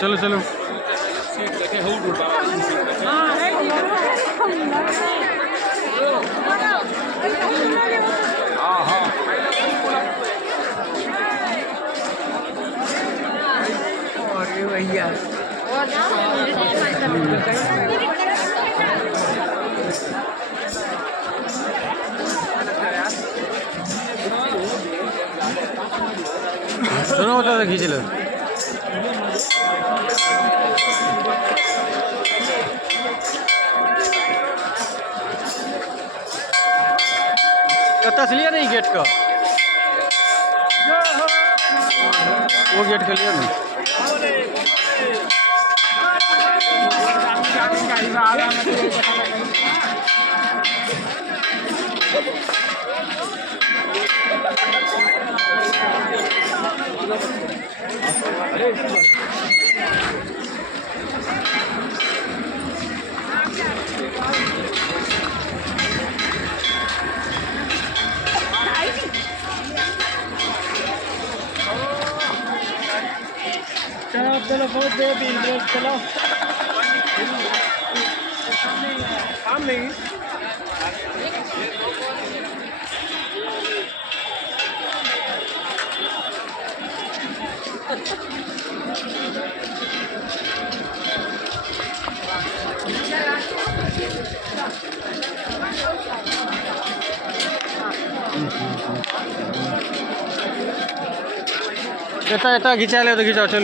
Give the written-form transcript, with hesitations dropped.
चलो चलो भैया सुनो बता खींच लो तसलिया नहीं गेट का वो गेट का लिया ना चलो चलो बहुत देर भी चलो काम नहीं एता एता खिंचा ले तो खिंचाओ चलो